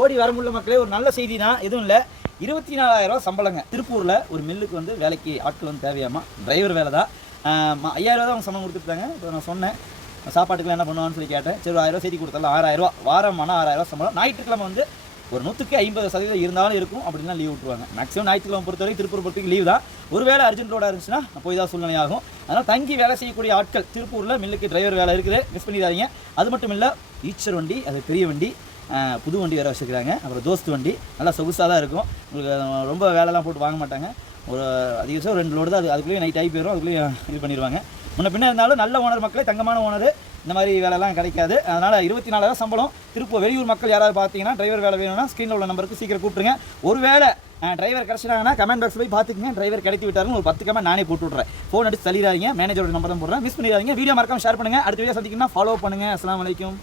ஓடி வர முடியல மக்களே. ஒரு நல்ல செய்தி தான், எதுவும் இல்லை. 24,000 சம்பளங்க. திருப்பூரில் ஒரு மில்லுக்கு வந்து வேலைக்கு ஆட்கள் வந்து தேவையாமா. டிரைவர் வேலை தான். 5,000 தான் அவங்க சம்பளம் கொடுத்துருக்காங்க. இப்போ நான் சொன்னேன் சாப்பாட்டுக்குலாம் என்ன பண்ணுவான்னு சொல்லி கேட்டேன். சரி 1,000 சேர்த்து கொடுத்தாலும் 6,000 வாரமான 6,000 சம்பளம். ஞாயிற்றுக்கிழமை வந்து ஒரு 100% இருந்தாலும் இருக்கும், அப்படின்னா லீவ் விட்டுருவாங்க. மேக்ஸிமம் ஞாயிற்றுக்கிழமை பொறுத்தவரைக்கும் திருப்பூர் பொறுத்தவரைக்கும் லீவ் தான். ஒருவேளை அர்ஜென்ட் ரோடாக இருந்துச்சுன்னா போய் தான் சூழ்நிலை ஆகும். அதனால் தங்கி வேலை செய்யக்கூடிய ஆட்கள் திருப்பூரில் மில்லுக்கு டிரைவர் வேலை இருக்குது, மிஸ் பண்ணிடாதீங்க. அது மட்டும் இல்லை, ஈச்சர் வண்டி, அது பெரிய வண்டி, புது வண்டி வேறு வச்சுருக்காங்க. அப்புறம் தோஸ்து வண்டி நல்லா சொகுசாக தான் இருக்கும். உங்களுக்கு ரொம்ப வேலைலாம் போட்டு வாங்க மாட்டாங்க. ஒரு அதிகபட்சம் 2 லோடு தான், அதுக்குள்ளேயே நைட் ஆகி போயிடும். அதுக்குள்ளேயும் இது பண்ணிடுவாங்க. முன்ன பின்ன இருந்தாலும் நல்ல ஓனர் மக்களே, தங்கமான ஓனர். இந்த மாதிரி வேலைலாம் கிடைக்காது. அதனால் 24,000 சம்பளம். திருப்பூர் வெளியூர் மக்கள் யாராவது பார்த்தீங்கன்னா டிரைவர் வேலை வேணும்னா ஸ்க்ரீனில் உள்ள நம்பருக்கு சீக்கிரம் கூப்பிட்டுருங்க. ஒருவேளை டிரைவர் கிடச்சிட்டாங்கன்னா கமெண்ட் பாக்ஸ் போய் பார்த்துக்குங்க. டிரைவர் கிடைத்து விட்டாருன்னு ஒரு 10 கமெண்ட் நானே போட்டு விட்றேன். ஃபோன் அடிச்சு தள்ளிடாதீங்க. மேனேஜரோட நம்பர் தான் போடுறேன். மிஸ் பண்ணிடாதீங்க. வீடியோ மறக்காம ஷேர் பண்ணுங்கள். அடுத்த வீடியோ சந்திக்கணும்னா ஃபாலோ பண்ணுங்கள். அஸ்ஸலாமு அலைக்கும்.